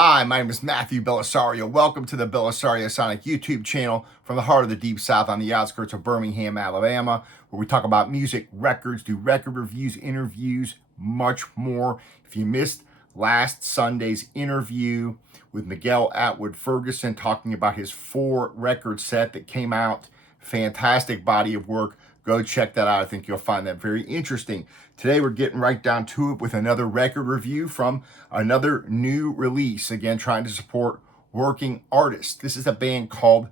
Hi, my name is Matthew Bellisario. Welcome to the BellisarioSonic YouTube channel from the heart of the Deep South on the outskirts of Birmingham, Alabama, where we talk about music, records, do record reviews, interviews, much more. If you missed last Sunday's interview with Miguel Atwood Ferguson talking about his 4-record set that came out, fantastic body of work, go check that out. I think you'll find that very interesting. Today we're getting right down to it with another record review from another new release. Again, trying to support working artists. This is a band called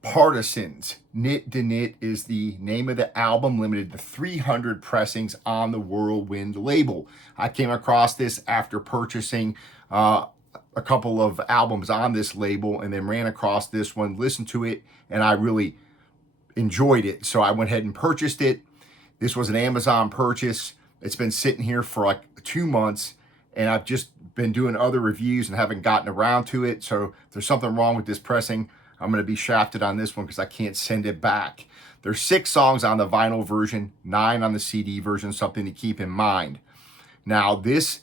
Partisans. Knit to Knit is the name of the album, limited to 300 pressings on the Whirlwind label. I came across this after purchasing a couple of albums on this label and then ran across this one, listened to it, and I really enjoyed it. So I went ahead and purchased it. This was an Amazon purchase. It's been sitting here for like 2 months, and I've just been doing other reviews and haven't gotten around to it. So if there's something wrong with this pressing, I'm going to be shafted on this one because I can't send it back. There's 6 songs on the vinyl version, 9 on the CD version, something to keep in mind. Now, this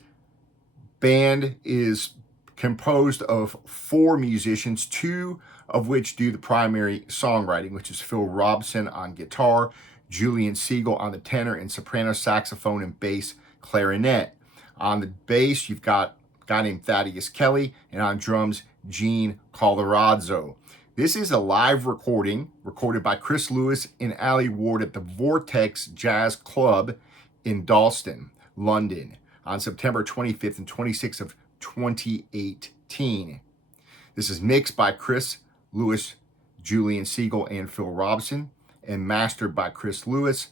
band is composed of 4 musicians, 2 of which do the primary songwriting, which is Phil Robson on guitar, Julian Siegel on the tenor and soprano saxophone and bass clarinet. On the bass, you've got a guy named Thaddeus Kelly, and on drums, Gene Calderazzo. This is a live recorded by Chris Lewis and Ali Ward at the Vortex Jazz Club in Dalston, London, on September 25th and 26th of 2018. This is mixed by Chris Lewis, Julian Siegel, and Phil Robson, and mastered by Chris Lewis,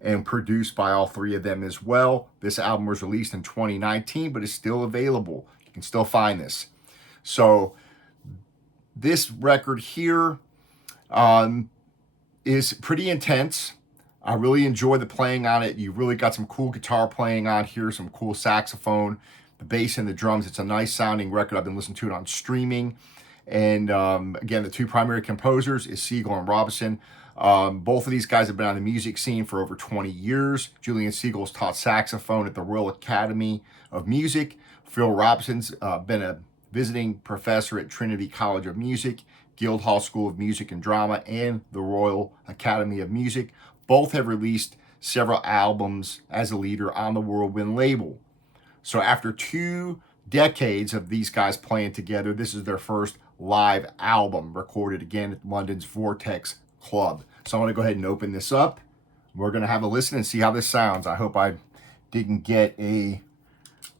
and produced by all 3 of them as well. This album was released in 2019, but is still available. You can still find this. So this record here is pretty intense. I really enjoy the playing on it. You really got some cool guitar playing on here, some cool saxophone, the bass and the drums. It's a nice sounding record. I've been listening to it on streaming. And again, the 2 primary composers is Siegel and Robson. Both of these guys have been on the music scene for over 20 years. Julian Siegel has taught saxophone at the Royal Academy of Music. Phil Robson's been a visiting professor at Trinity College of Music, Guildhall School of Music and Drama, and the Royal Academy of Music. Both have released several albums as a leader on the Whirlwind label. So after 2 decades of these guys playing together, this is their first live album, recorded again at London's Vortex Club. So I'm going to go ahead and open this up. We're going to have a listen and see how this sounds. I hope I didn't get a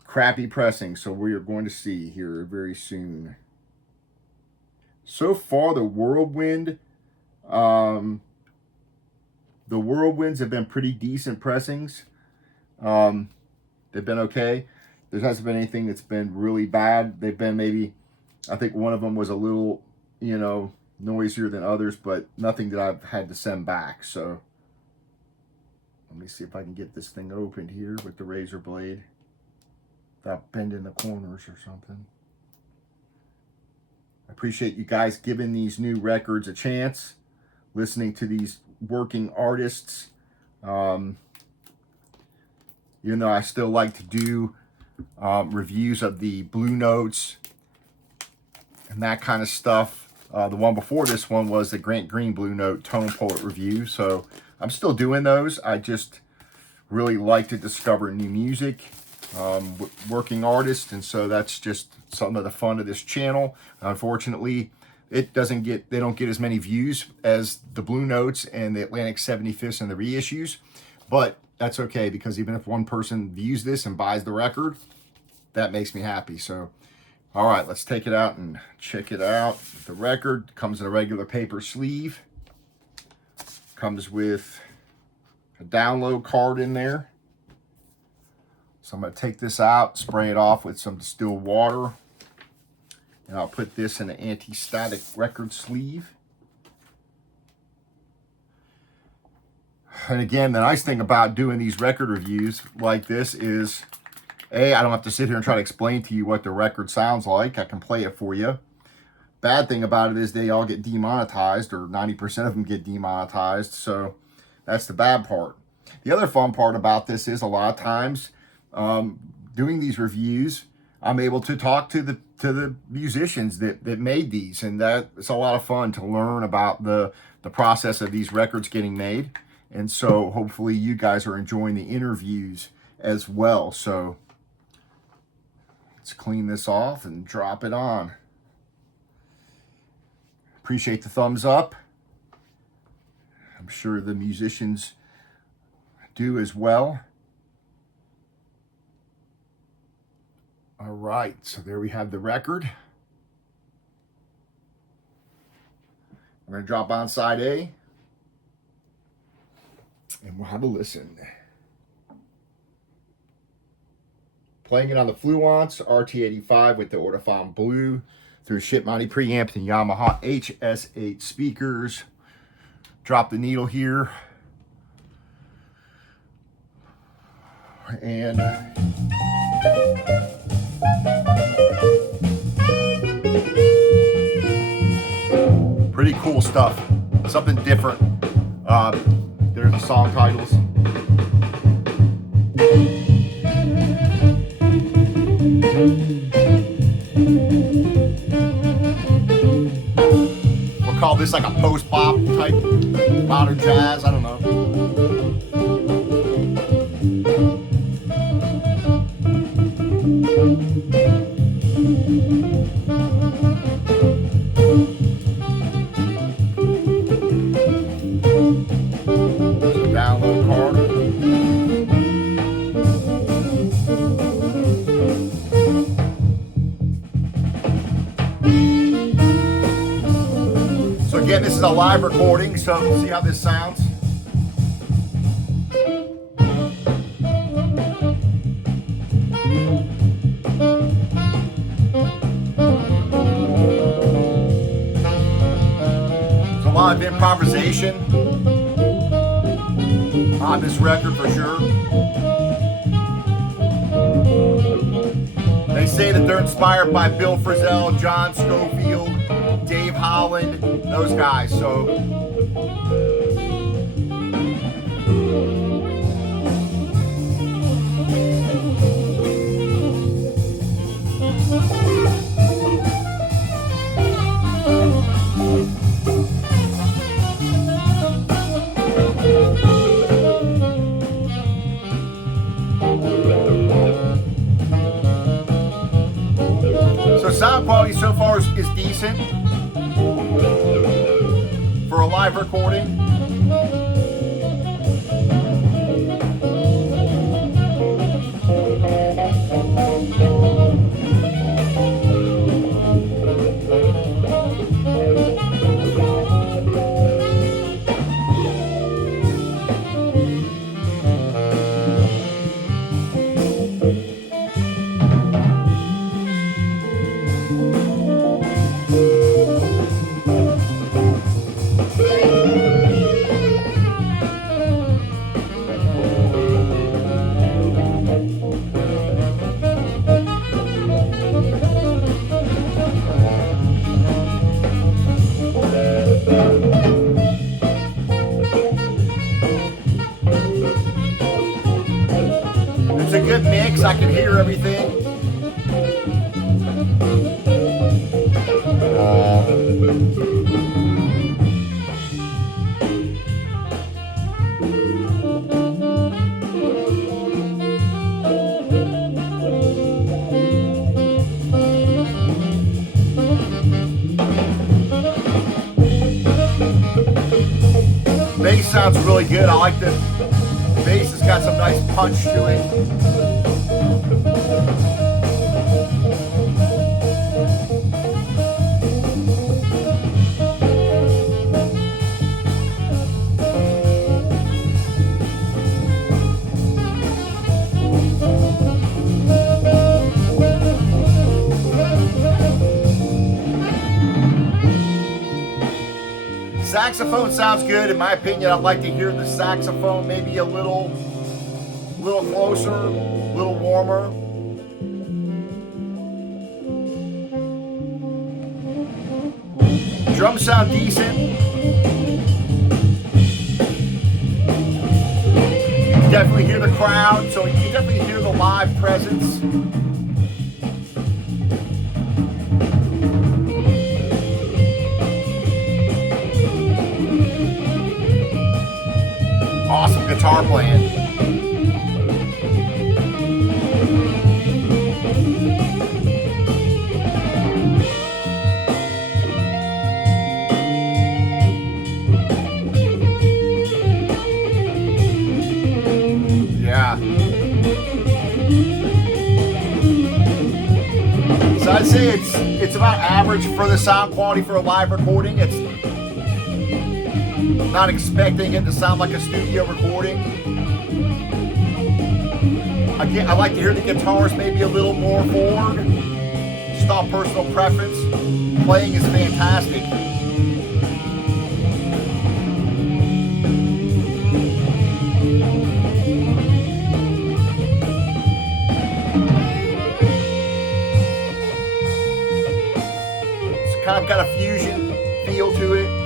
crappy pressing, so we are going to see here very soon. So far, the Whirlwinds have been pretty decent pressings. They've been okay. There hasn't been anything that's been really bad. They've been maybe, I think one of them was a little, noisier than others, but nothing that I've had to send back. So let me see if I can get this thing opened here with the razor blade without bending the corners or something. I appreciate you guys giving these new records a chance, listening to these working artists. Even though I still like to do reviews of the Blue Notes and that kind of stuff. The one before this one was the Grant Green Blue Note Tone Poet review. So I'm still doing those. I just really like to discover new music, working artists. And so that's just some of the fun of this channel. Unfortunately, they don't get as many views as the Blue Notes and the Atlantic 75ths and the reissues. But that's okay, because even if one person views this and buys the record, that makes me happy. So, all right, let's take it out and check it out. The record comes in a regular paper sleeve. Comes with a download card in there. So I'm going to take this out, spray it off with some distilled water, and I'll put this in an anti-static record sleeve. And again, the nice thing about doing these record reviews like this is, I don't have to sit here and try to explain to you what the record sounds like. I can play it for you. Bad thing about it is they all get demonetized, or 90% of them get demonetized. So that's the bad part. The other fun part about this is a lot of times doing these reviews, I'm able to talk to the musicians that made these, and it's a lot of fun to learn about the process of these records getting made. And so hopefully you guys are enjoying the interviews as well. So let's clean this off and drop it on. Appreciate the thumbs up. I'm sure the musicians do as well. All right, so there we have the record. We're going to drop on side A, and we'll have a listen. Playing it on the Fluence RT85 with the Ortofon Blue through Shipmoney preamp and Yamaha HS8 speakers. Drop the needle here. And pretty cool stuff. Something different. There's the song titles. We'll call this like a post-bop type modern jazz. I don't know. Download card. So again, this is a live recording, so we'll see how this sounds. There's a lot of improvisation on this record for sure. They say that they're inspired by Bill Frisell, John Scofield, Dave Holland, those guys. So sound quality so far is decent for a live recording. It's a good mix. I can hear everything. Bass sounds really good. I like the bass has got some nice punch to it. Saxophone sounds good. In my opinion, I'd like to hear the saxophone maybe a little closer, a little warmer. Drums sound decent. You can definitely hear the crowd, so you can definitely hear the live presence. guitar playing. Yeah. So I'd say it's about average for the sound quality for a live recording. It's not expecting it to sound like a studio recording. Again, I like to hear the guitars maybe a little more forward. Just all personal preference. Playing is fantastic. It's kind of got a fusion feel to it.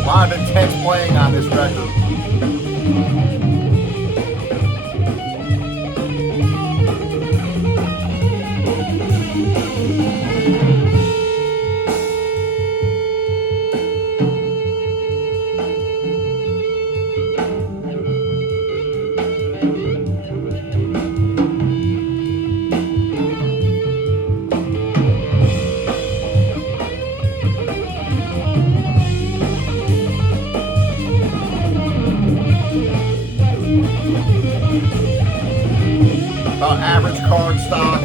A lot of intense playing on this record. About average card stock.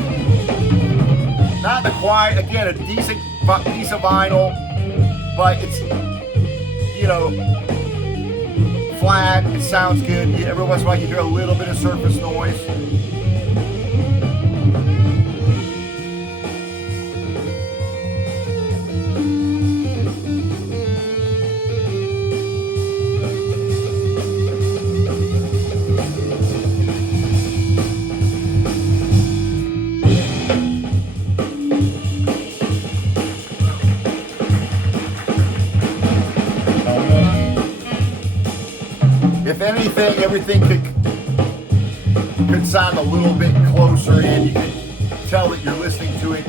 Not the quiet, again, a decent piece of vinyl, but it's, you know, flat, it sounds good. Every once in a while you hear a little bit of surface noise. If anything, everything could sound a little bit closer, and you can tell that you're listening to it,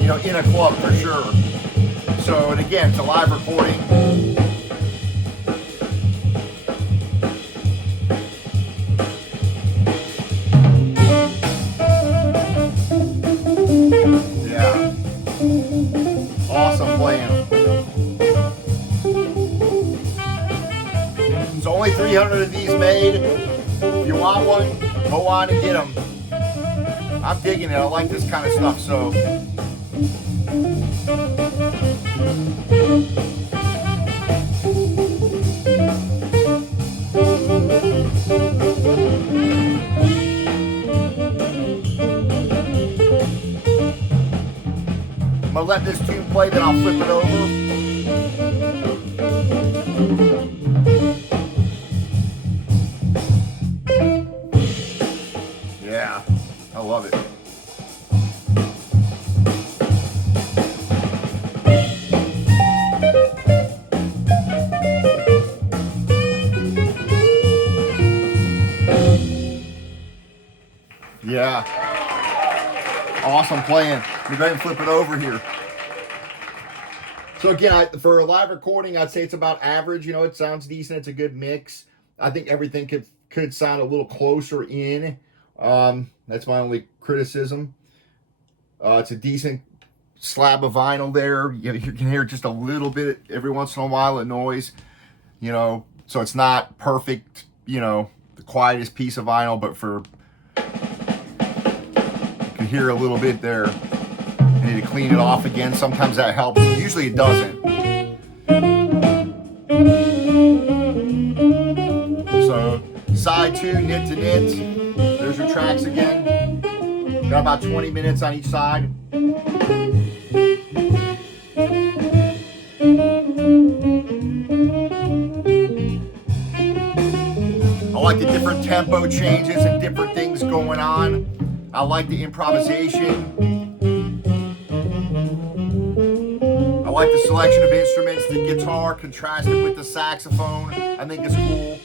you know, in a club for sure. So, and again, it's a live recording. Yeah. Awesome playing. There's only 300 of these made. If you want one, go on and get them. I'm digging it. I like this kind of stuff. So, I'm gonna let this tune play, then I'll flip it over. Yeah, I love it. Yeah. Awesome playing. Let me go ahead and flip it over here. So again, for a live recording, I'd say it's about average. You know, it sounds decent. It's a good mix. I think everything could sound a little closer in. That's my only criticism. It's a decent slab of vinyl there. You can hear just a little bit every once in a while of noise. You know, so it's not perfect, you know, the quietest piece of vinyl, but you can hear a little bit there. I need to clean it off again. Sometimes that helps. Usually it doesn't. So side 2, knit to knit. There's your tracks again. Got about 20 minutes on each side. I like the different tempo changes and different things going on. I like the improvisation. I like the selection of instruments, the guitar contrasted with the saxophone. I think it's cool.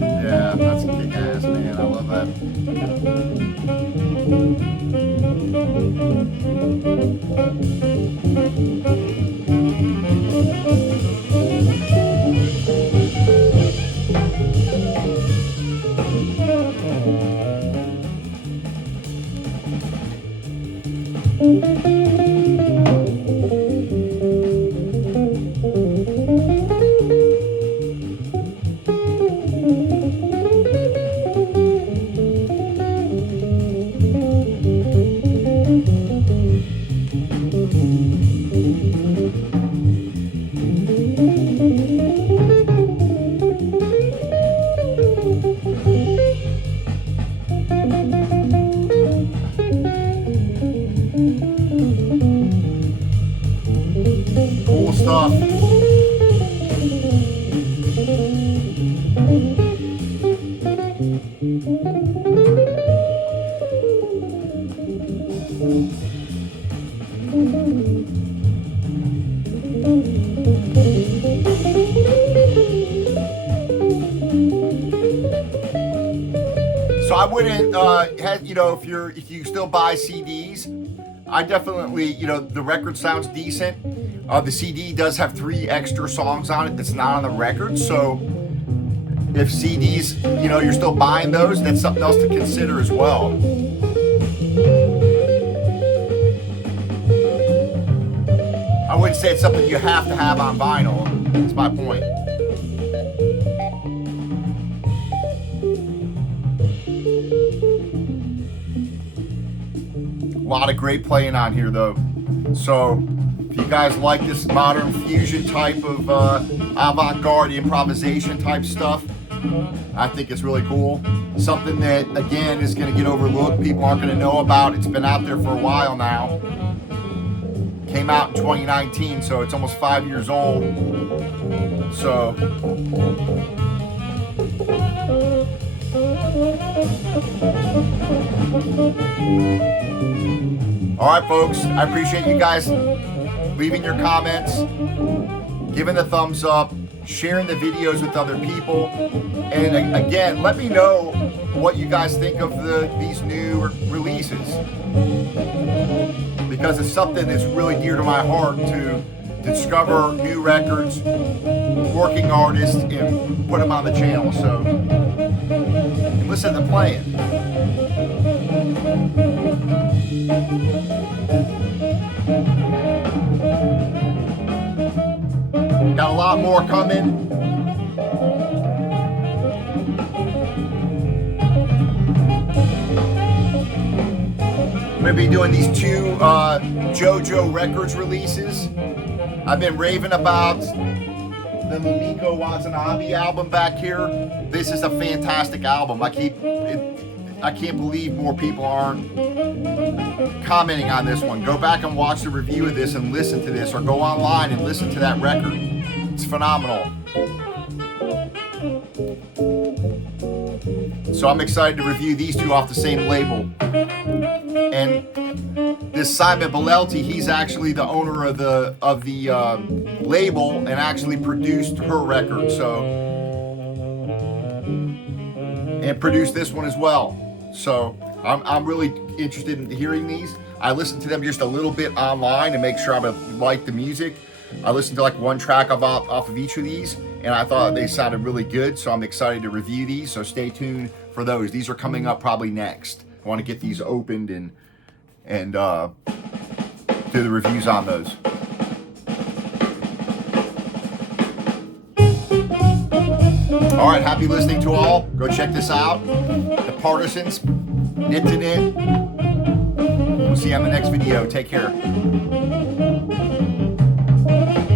Yeah, that's kick-ass, man. I love that. Cool stuff. So I wouldn't, if you still buy CDs, I definitely, the record sounds decent. The CD does have 3 extra songs on it that's not on the record. So if CDs, you're still buying those, that's something else to consider as well. I wouldn't say it's something you have to have on vinyl. That's my point. A lot of great playing on here though. So if you guys like this modern fusion type of avant-garde improvisation type stuff, I think it's really cool. Something that again is going to get overlooked. People aren't going to know about. It's been out there for a while now. Came out in 2019, so it's almost 5 years old. So all right, folks, I appreciate you guys leaving your comments, giving the thumbs up, sharing the videos with other people, and again, let me know what you guys think of these new releases, because it's something that's really dear to my heart to discover new records, working artists, and put them on the channel. So listen to playing. Got a lot more coming. I'm going to be doing these 2 JoJo Records releases. I've been raving about the Mimiko Watanabe album back here. This is a fantastic album. I can't believe more people aren't commenting on this one. Go back and watch the review of this and listen to this, or go online and listen to that record. It's phenomenal. So I'm excited to review these 2 off the same label. And this Simon Bellelti, he's actually the owner of the label and actually produced her record. So, and produced this one as well. So I'm really interested in hearing these. I listened to them just a little bit online to make sure I like the music. I listened to like 1 track off of each of these, and I thought they sounded really good. So I'm excited to review these. So stay tuned for those. These are coming up probably next. I want to get these opened and do the reviews on those. All right, happy listening to all. Go check this out. The Partisans, Knit to Knit. We'll see you on the next video. Take care.